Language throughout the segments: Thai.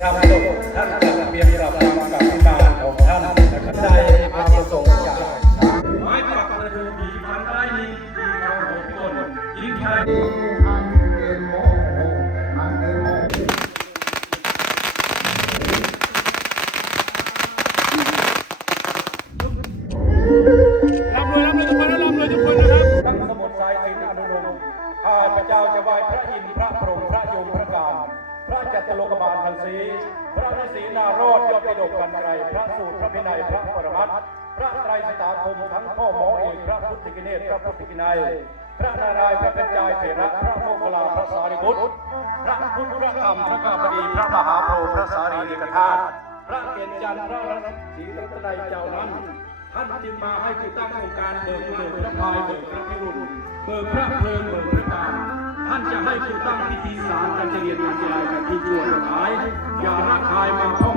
ครั พระจัตุโลกบาลทันสีพระฤาษีนารอดยอดปิฎกกันไกรพระสูตรพระพินัยพระปรมัตถ์พระไตรสตาคมทั้งพ่อหมอเอกพระพุทธกิเนศพระพุทธกินัยพระนารายณ์พระกัญจายเถระพระโมคคัลลาพระสารีบุตรพระพุทธพระธรรมพระกาบดีพระมหาโพธิ์พระสารีริกธาตุพระเกณฑ์จันทร์พระรัตนศรีรัตนัยเจ้านั้นท่านจึงมาให้ผู้ตั้งองค์การเบิกเบิกพระพายเบิกพระพิรุณเบิกพระเพลิงเบิกพระการ ท่านจะให้ผู้ตั้งพิธีสารกันเฉลียดกันจายกันที่จวนหาย อย่าระคายมาพ้อง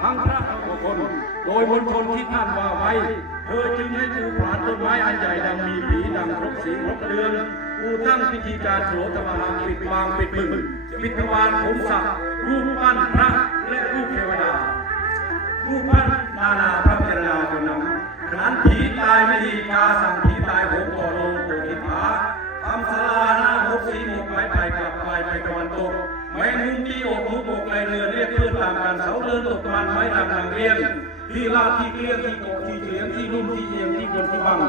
ทั้งพระทั้งบุคคลโดยมณฑลที่ท่านว่าไว้ เธอจึงให้กูผลานต้นไม้อันใหญ่ดังมีผีดังครบสีครบเดือนกูตั้งพิธีการโสตมหาปิดบางปิดมึงปิดทวารผมสักดิ์รูปปั้นพระและรูปเทวดารูปปั้นนานาพระเจรนาจนนำขนานผีตายไม่ดีกาสังผี ไปตะวันตกแมงมุมที่อกมุกอกในเรือนเรียกเพื่อนตามกันเสาเรือนตกมันไม้ดำดังเรียนที่ลาดที่เกลี้ยงที่โกกที่เฉียงที่นุ่มที่เอียงที่บนที่บัง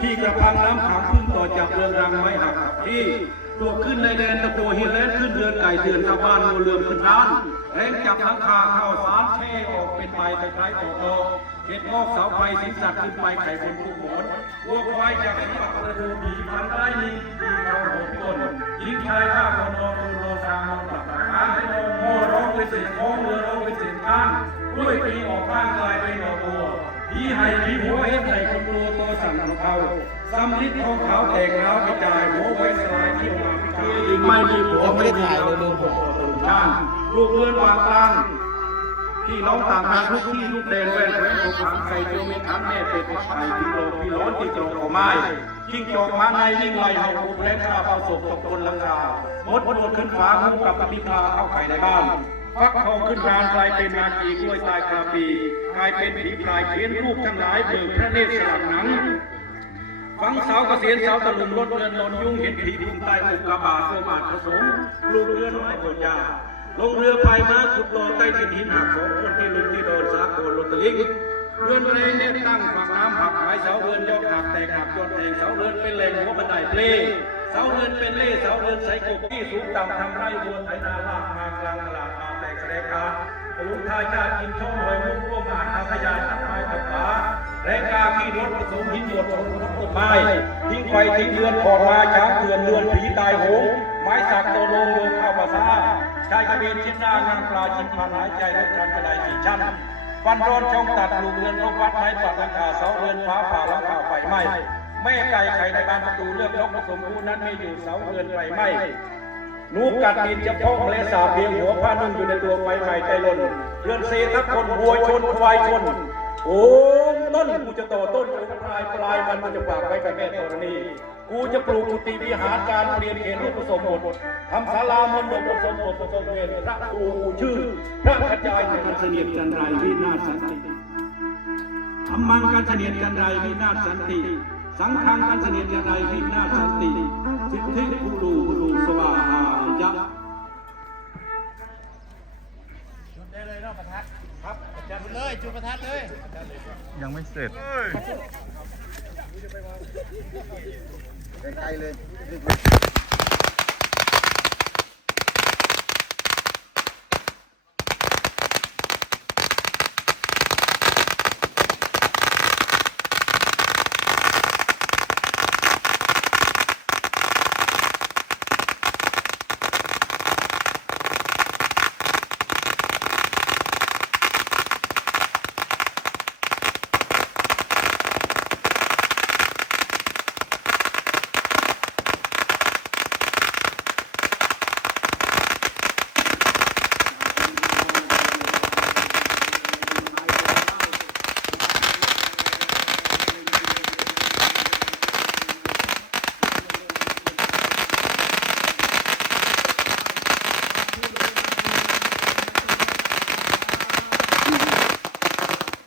ที่กระพังน้ำขังขึ้นต่อจากเรือนรังไม้หักที่ตัวขึ้นในแดนตะโกหินแลนขึ้นเรือนไก่เดือนชาวบ้านโมเรือนขึ้นร้านแรงจับทั้งคาเข้าสารเช่ออกเป็นใบตะไคร้ต่อโต เห็ดงอกเสาไฟสิงสัตว์ขึ้นไปไข่บนภูหมอนวัวควายจากที่ปักประตูผีพันได้ยิงปีเขาหกต้นยิงชายฆ่าคนนอนนอนทางนอนหลับทางให้นอนโม่ร้องเป็นเสียงของเรือร้องเป็นเสียงข้างกล้วยปีออกข้างกลายเป็นดอกบัวผีไห่ผีหัวเห็นใส่คนกลัวตัวสั่นของเขาซ้ำลิดทองขาวแตกแล้วกระจายหัวไว้สลายเที่ยวมาพิการยิงไม่มีหัวไม่มีเราลืมผมช่างลูกเรือนวางกลาง พี่น้องต่างทางทุกที่ทุกแดนแว่นแหวนทุกขังใครเจียวมีขันแม่เป็ดไข่ที่โลพี่ร้นที่โกรขอไม้ยิ่งโจกมาในยิ่งไล่เห่าผูกแรงข้าเอาศพตกบนหลังคามดปวดขึ้นฟ้าหูกับปฏิภาเข้าไข่ในบ้านฟักทองขึ้นรานกลายเป็นนาคีกล้วยตายคาปีกลายเป็นผีพลายเขียนรูปทั้งหลายเบิกพระเนตรสลักหนังฟังสาวเกษียณสาวตะลุมรถเรือนนอนยุ่งเห็นผีพุ่งใต้อุกกาบาตสมาผสมลูกเรือนไม้บนยา ลงเรือพายม้าขุดลอใต้ดินหินหักสองคนที่ลุงที่โดนสาโกนลตะลิงเรือนแรงเนี่ยตั้งฝักน้ำหักหายเสาเรือนยกหักแตกหักยอดแทงเสาเรือนเป็นแหล่งหัวบันไดเปลเสาเรือนเป็นเล่เสาเรือนใส่กบที่สูงต่ำทำไร่บัวไถนาลากมากลางตลาดมาแตกแสดงกาลุงทายชาติกินช่องหอยมุกร่วมหาทางขยาตัดไม้ตัดป่า แรงกาขี่รถผสมหินหยดผสมต้นไม้ทิ้งไฟทิ้งเรือนขอดมาช้างเตือนเรือนผีตายโหงไม้สักโตโลงโยงเข้าภาษาชายกระเบนชิ้นหน้านางปลาชิ้นพันหายใจรถกันกระไดสี่ชั้นวันร้อนช่องตัดลูกเรือนลบวัดไม้ปักหลังคาเสาเรือนฟ้าผ่าหลังคาไฟไหม้แม่ไก่ไข่ในบานประตูเลือกนกผสมคู่นั้นไม่อยู่เสาเรือนไฟไหม้หนูกัดกินจะพ้องและสาเพียงหัวผ้านุ่งอยู่ในตัวไฟใหม่ใจลนเรือนเซทับคนวัวชนควายชน โอ้มต้นกูจะต่อต้นกูปลายปลายมันมันจะฝากไว้กับแม่ธรณีกูจะปลูกกุฏิวิหารการเรียนเขียนรูปผสมบททำศาลามนต์ผสมบทผสมเวรพระครูชื่อพระกระจายกันเสนียจันไรวินาศสันติธรรมังกันเสนียจันไรวินาศสันติ สังฆังกันเสนียจันไรวินาศสันติ สิทธิภูรูภูรูสวาหายะ เลยจุดประทัดเลยยังไม่เสร็จไกลๆเลย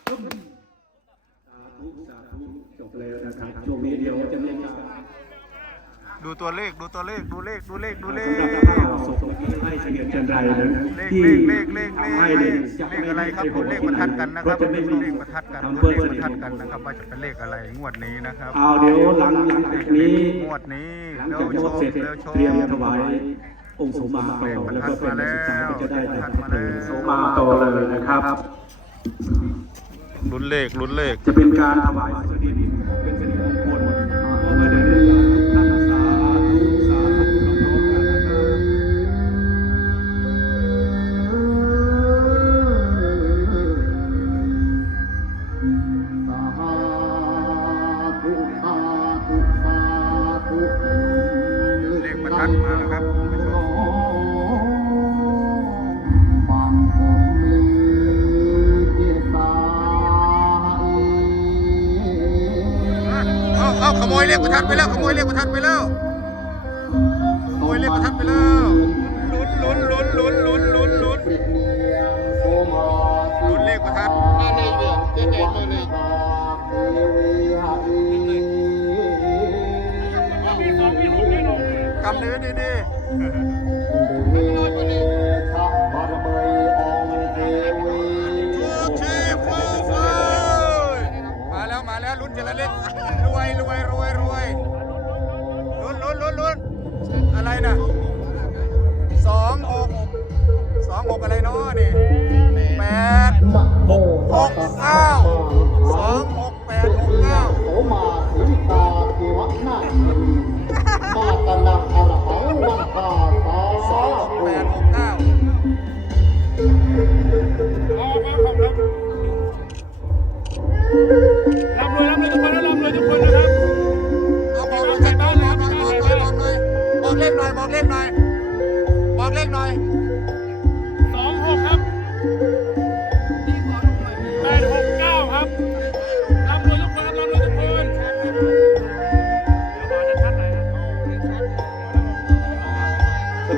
ธุสาธุจบเลยนะครับช่วงนี้เดียวจะมีการดูตัวเลขดูตัวเลขดูเลขดูเลขดูเลขสำหรับข้าวศพที่ให้เสถียรจันไรนะเลขที่เลขเลขเลขเลขให้เลเนี่ยขเลขอะไรครับดูเลขประทัดกันนะครับก็จะไม่ดูมีเลขประทัดกันทำดูเพื่อเลขสประนิททัดกันนะครับว่าจะเป็นเลขอะไรงวดนี้นะครับเอาเดี๋ยวหลังหลังจากนี้งวดนี้หลังเดี๋ยจาวกชมอบมเสร็จเดี๋ยวชมเตรียมถวายองค์สมมาโตแล้วก็เป็นนักศึกษาก็จะได้แต่พระเพลิงสมมาโตเลยนะครับ ลุ้นเลขลุ้นเลข จะเป็นการถวายสดินเป็นสิริมงคลเพราะว่าเดินทางทุกท่านสาธุสาธุพร้อมๆกันนะครับสาธุสาธุสาธุเลขประทัดมาแล้วครับ ยเลขประทัดไปแล้วขโมยเลขประทัดไปแล้วขโมยเลขประทัดไปแล้วลุ้นลุ้นลุ้นลุ้นลุ้นลุ้นลุ้นเนียงโสมาลุ้นเลขประทัดในเรื่องเจ๊เจ๊มาเลยเทวีหาอีกำเนื้อดีดีมาแล้วมาแล้วลุ้นทีละเล็ก วยรวยรวยรวยลุ้นลุ้นลุ้นลุ้นอะไรนะสองหกสองหกอะไรเนาะนี่แปด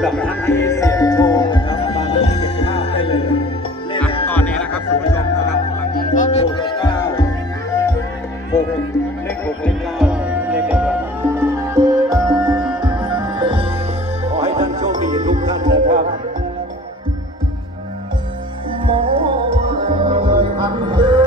ดับท่านที่เสียงโชคนะครับมาเริ่มเก็บภาพได้เลยเลขอะตอนนี้นะครับคุณผู้ชมนะครับกำลังหกเก้าหกเลขหกเลขเก้าเลขเดียวกันขอให้ท่านโชคดีทุกท่านนะครับโมเอ่ยอันเด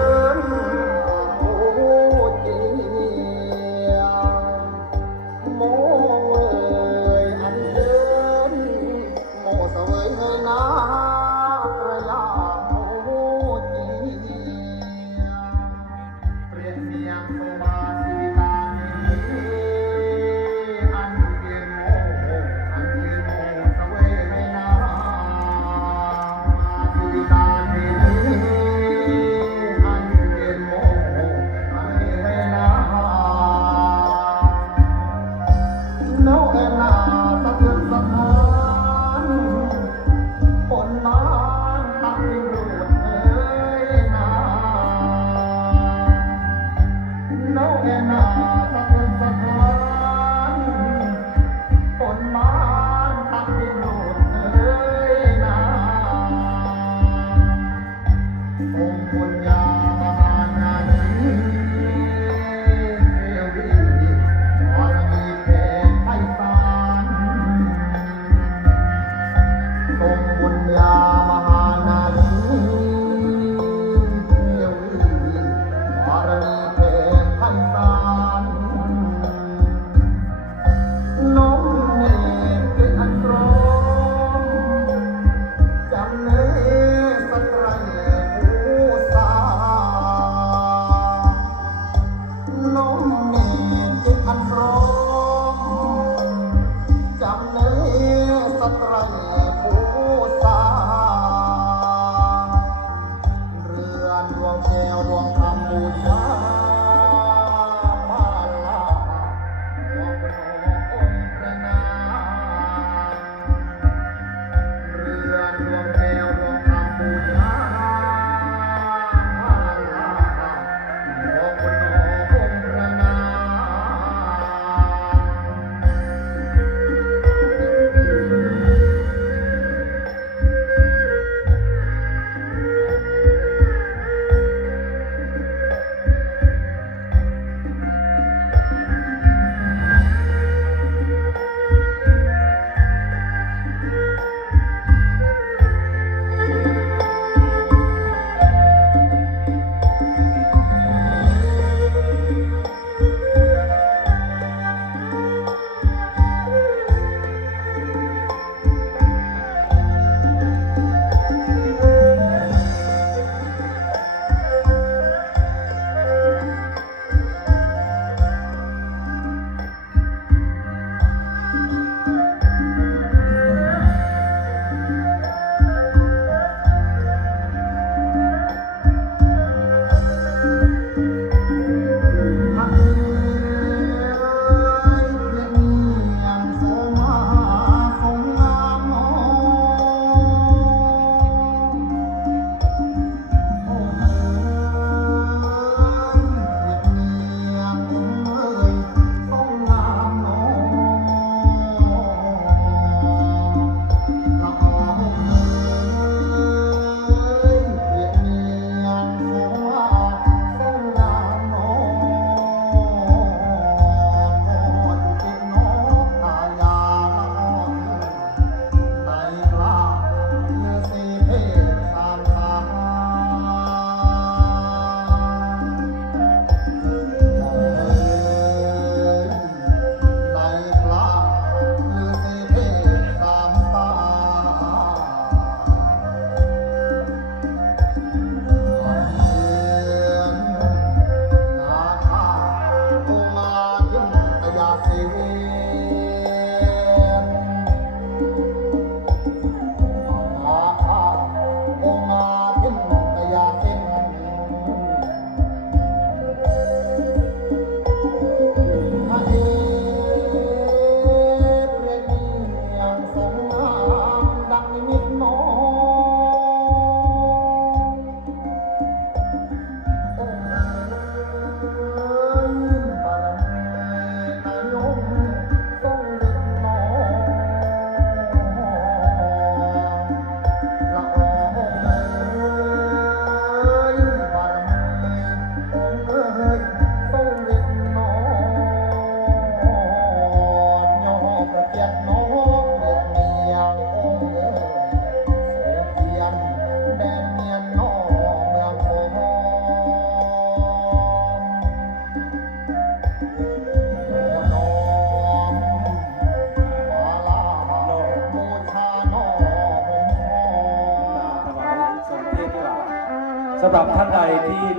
แก้วดวงคำบูชา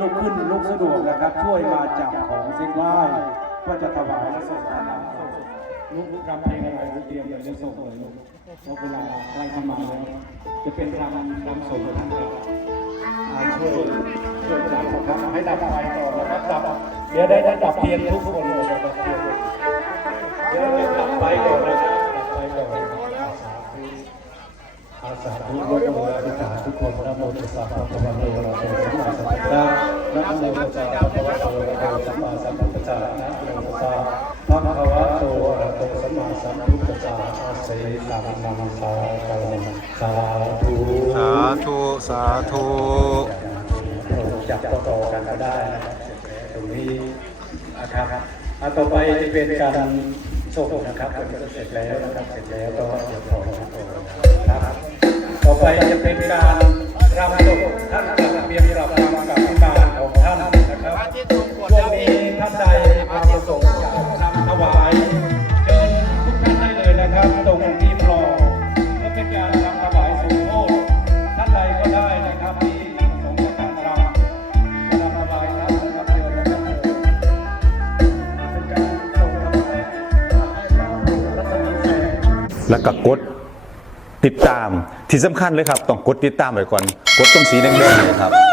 ลุกขึ้นลุกสะดวกนะครับ ช่วยมาจับของเส้นไหว้ก็จะถวายและส่งทานลุกรำเพลงอะไรเตรียมอย่างจะส่งเลยลุกเพราะเวลาใกล้เข้ามาแล้วจะเป็นรำรำส่งท่านครับช่วยช่วยจับครับให้ดับไฟก่อนนะครับดับเดี๋ยวได้ได้ดับเทียนทุกคนเลยดับเทียนเดี๋ยวดับไฟก่อนนะครับดับไฟก่อน อาสาธุยกมืออธิษฐาทุกคนนะโมตัสสะภะคะวะโตอะระหะโตสัมมาสัมพุทธัสสะนะโมตัสสะภะคะวะโตอะระหะโตสัมมาสัมพุทธัสสะนะโมตัสสะภะคะวะโตอะระหะโตสัมมาสัมพุทธัสสะอาศัยสามังสาธุสาธุสาธุสาธุจับต่อกันก็ได้นะครับตรงนี้นะครับอะต่อไปจะเป็นการโชคนะครับก็เสร็จแล้วนะครับเสร็จแล้วก็เดี๋ยวขอนะครับ ต่อไปจะเป็นการรำศพท่านจะเตรียมรับรำกับการของท่านนะครับช่วงนี้ท่านใดมาประสงค์อยากนำถวายเชิญทุกท่านได้เลยนะครับตรงที่ปลอและเป็นการรำถวายสูงโทษท่านใดก็ได้นะครับที่ประสงค์จะการรำรำถวายท่านนะครับเชิญนะครับเป็นการส่งกำลังให้กับรัศมีแสงแล้วก็กดติดตาม ที่สำคัญเลยครับ ต้องกดติดตามไว้ก่อน กดตรงสีแดงๆเนี่ยครับ